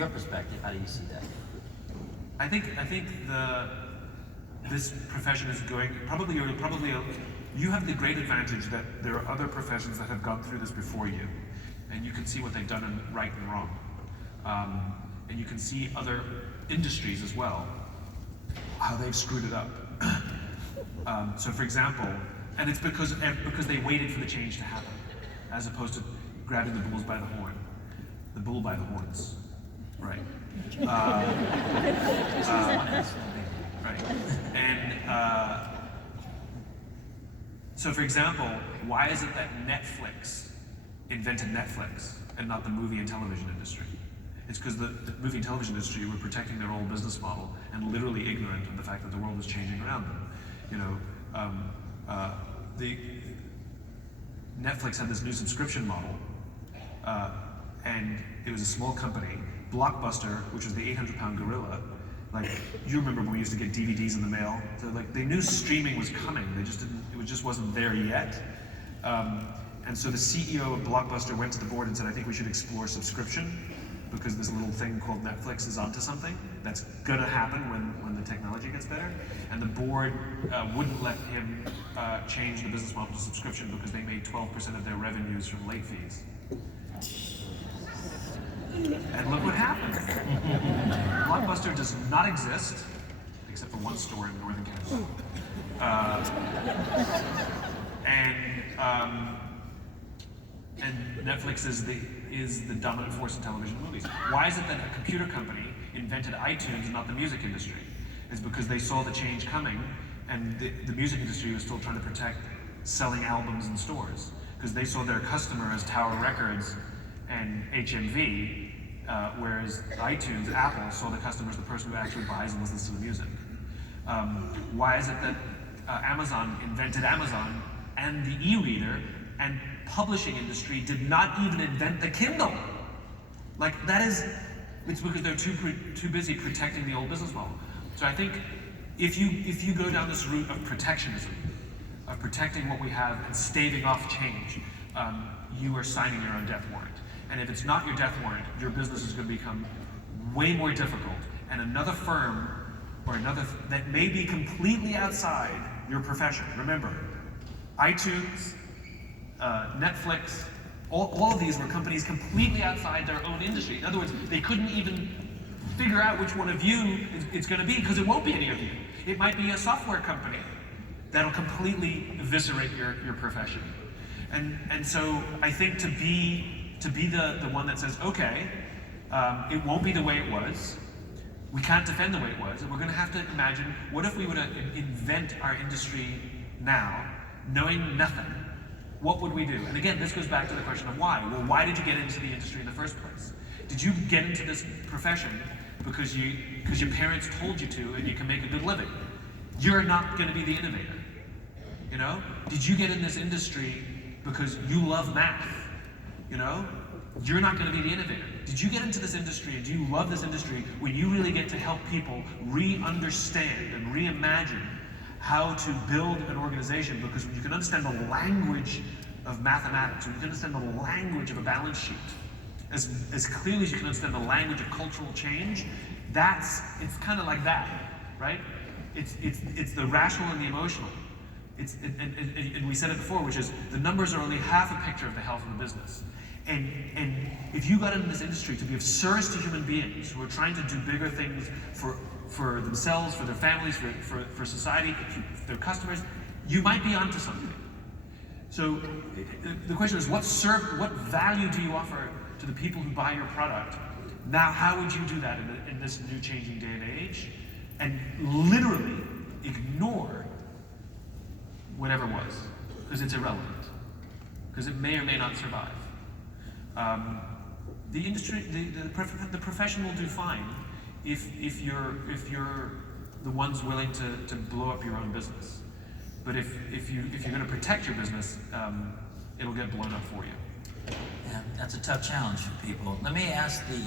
your perspective, how do you see that? I think this profession is going, you have the great advantage that there are other professions that have gone through this before you, and you can see what they've done in right and wrong. And you can see other industries as well, how they've screwed it up. So for example, and it's because they waited for the change to happen, as opposed to grabbing the bull by the horns, right? Right. And so for example, why is it that Netflix invented Netflix and not the movie and television industry? It's because the movie and television industry were protecting their old business model and literally ignorant of the fact that the world was changing around them. You know, Netflix had this new subscription model, and it was a small company. Blockbuster, which was the 800-pound gorilla, like, you remember when we used to get DVDs in the mail? So, like, they knew streaming was coming. They just didn't. It just wasn't there yet. And so the CEO of Blockbuster went to the board and said, "I think we should explore subscription, because this little thing called Netflix is onto something that's gonna happen when the technology gets better." And the board wouldn't let him change the business model to subscription because they made 12% of their revenues from late fees. And look what happened. Blockbuster does not exist, except for one store in northern Canada. And Netflix is the dominant force in television movies. Why is it that a computer company invented iTunes and not the music industry? It's because they saw the change coming, and the music industry was still trying to protect selling albums in stores, because they saw their customer as Tower Records and HMV, whereas iTunes, Apple, saw the customer as the person who actually buys and listens to the music. Why is it that Amazon invented Amazon and the e-reader, and publishing industry did not even invent the Kindle? Like, it's because they're too busy protecting the old business model. So I think if you go down this route of protectionism, of protecting what we have and staving off change, you are signing your own death warrant. And if it's not your death warrant, your business is going to become way more difficult, and another firm or another that may be completely outside your profession. Remember, iTunes, Netflix, all of these were companies completely outside their own industry. In other words, they couldn't even figure out which one of you it's going to be, because it won't be any of you. It might be a software company that'll completely eviscerate your profession. And so I think to be the one that says, okay, it won't be the way it was. We can't defend the way it was, and we're going to have to imagine, what if we were to invent our industry now, knowing nothing? What would we do? And again, this goes back to the question of why. Well, why did you get into the industry in the first place? Did you get into this profession because your parents told you to and you can make a good living? You're not going to be the innovator. You know? Did you get in this industry because you love math? You know? You're not going to be the innovator. Did you get into this industry, and do you love this industry when you really get to help people re-understand and reimagine how to build an organization? Because when you can understand the language of mathematics, when you can understand the language of a balance sheet, as clearly as you can understand the language of cultural change, it's kind of like that, right? It's the rational and the emotional. And we said it before, which is the numbers are only half a picture of the health of the business. And if you got into this industry to be of service to human beings who are trying to do bigger things for themselves, for their families, for society, for their customers, you might be onto something. So the question is, what value do you offer to the people who buy your product? Now, how would you do that in this new changing day and age? And literally ignore whatever was, because it's irrelevant, because it may or may not survive. The industry, the profession will do fine if you're the ones willing to blow up your own business. But if you're going to protect your business, it'll get blown up for you. Yeah, that's a tough challenge for people. Let me ask the